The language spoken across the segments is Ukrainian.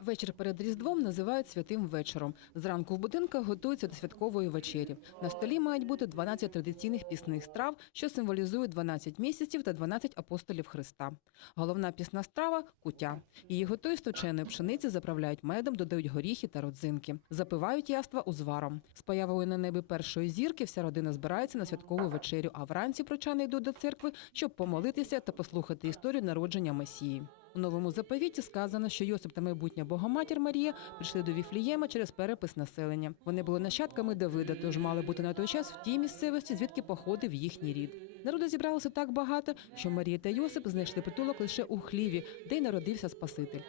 Вечір перед Різдвом називають святим вечором. Зранку в будинках готуються до святкової вечері. На столі мають бути 12 традиційних пісних страв, що символізують 12 місяців та 12 апостолів Христа. Головна пісна страва кутя. Її готують з точеної пшениці, заправляють медом, додають горіхи та родзинки. Запивають яства узваром. З появою на небі першої зірки вся родина збирається на святкову вечерю, а вранці прочани йдуть до церкви, щоб помолитися та послухати історію народження Месії. У новому заповіті сказано, що Йосип та майбутня Богоматір Марія прийшли до Віфлієма через перепис населення. Вони були нащадками Давида, тож мали бути на той час в тій місцевості, звідки походив їхній рід. Народу зібралося так багато, що Марія та Йосип знайшли притулок лише у хліві, де й народився Спаситель.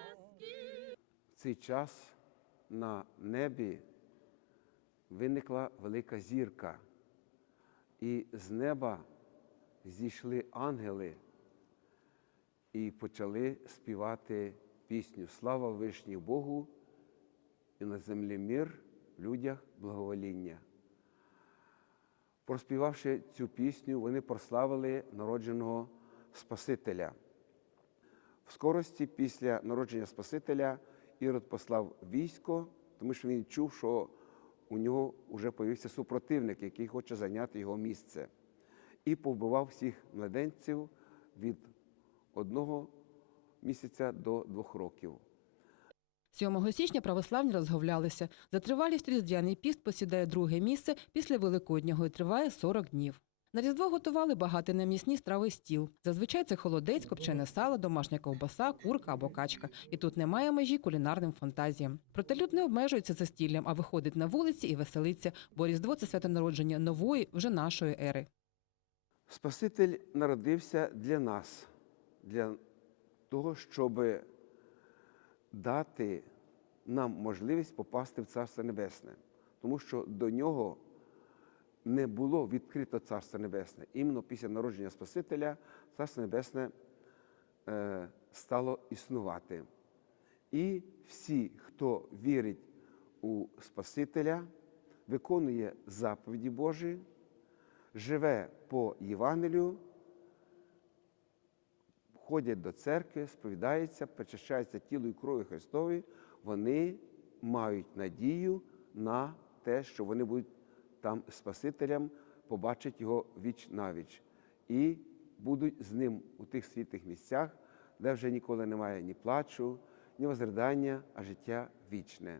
В цей час на небі виникла велика зірка, і з неба зійшли ангели і почали співати пісню Слава вишній Богу і на землі мир, в людях благовоління. Проспівавши цю пісню, вони прославили народженого Спасителя. В скорості після народження Спасителя Ірод послав військо, тому що він чув, що у нього вже появився супротивник, який хоче зайняти його місце, і повбивав всіх младенців від одного місяця до двох років. 7 січня православні розговлялися. За тривалість різдвяний піст посідає друге місце після Великоднього і триває 40 днів. На Різдво готували багато на м'ясні страви стіл. Зазвичай це холодець, копчене сало, домашня ковбаса, курка або качка. І тут немає межі кулінарним фантазіям. Проте люд не обмежується застіллям, а виходить на вулиці і веселиться, бо Різдво це свято народження нової, вже нашої ери. Спаситель народився для нас, для того, щоб дати нам можливість попасти в Царство Небесне, тому що до нього не було відкрито Царство Небесне. Іменно після народження Спасителя Царство Небесне е, стало існувати. І всі, хто вірить у Спасителя, виконує заповіді Божі, живе по Євангелію, ходять до церкви, сповідаються, причащаються тілу і крові Христові, вони мають надію на те, що вони будуть там Спасителем, побачать його віч навіч і будуть з ним у тих світлих місцях, де вже ніколи немає ні плачу, ні возридання, а життя вічне.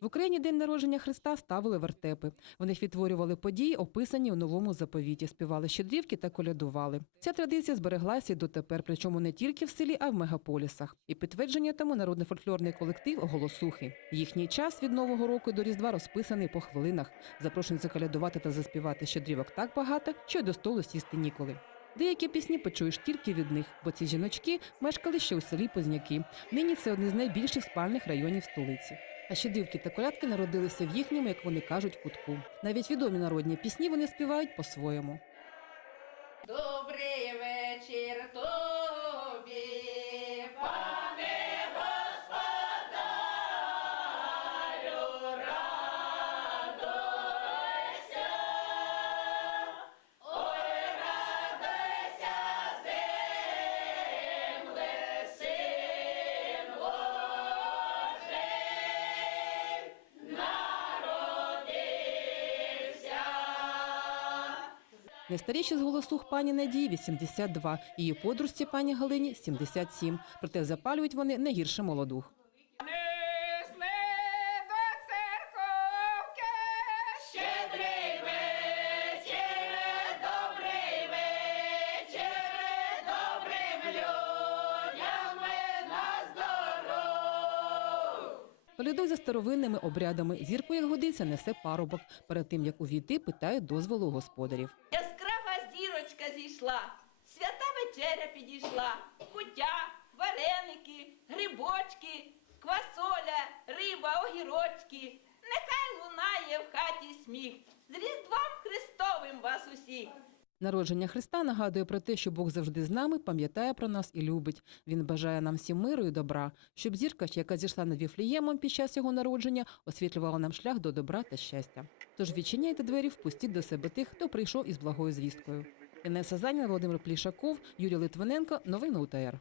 В Україні день народження Христа ставили вертепи. В них відтворювали події, описані у новому заповіті, співали щедрівки та колядували. Ця традиція збереглася дотепер, причому не тільки в селі, а й в мегаполісах. І підтвердження тому народний фольклорний колектив Голосухи. Їхній час від нового року до Різдва розписаний по хвилинах. Запрошень заколядувати та заспівати щедрівок так багато, що й до столу сісти ніколи. Деякі пісні почуєш тільки від них, бо ці жіночки мешкали ще у селі Позняки. Нині це одне з найбільших спальних районів столиці. А ще дивки та колядки народилися в їхньому, як вони кажуть, кутку. Навіть відомі народні пісні вони співають по-своєму. Добрий Найстаріші з голосух пані Надії 82, її подружці пані Галині 77. Проте запалюють вони не гірше молодух. Колядуй за старовинними обрядами. Зірку, як годиться, несе парубок. Перед тим, як увійти, питають дозволу господарів. Яскрава зійшла, свята вечеря підійшла, куття, вареники, грибочки, квасоля, риба, огірочки. Нехай лунає в хаті сміх. З Різдвом Христовим вас усіх! Народження Христа нагадує про те, що Бог завжди з нами, пам'ятає про нас і любить. Він бажає нам всім миру і добра, щоб зірка, яка зійшла над Віфліємом під час його народження, освітлювала нам шлях до добра та щастя. Тож відчиняйте двері, впустіть до себе тих, хто прийшов із благою звісткою. Інеса Заніна, Володимир Плішаков, Юрій Литвиненко. Новини УТР.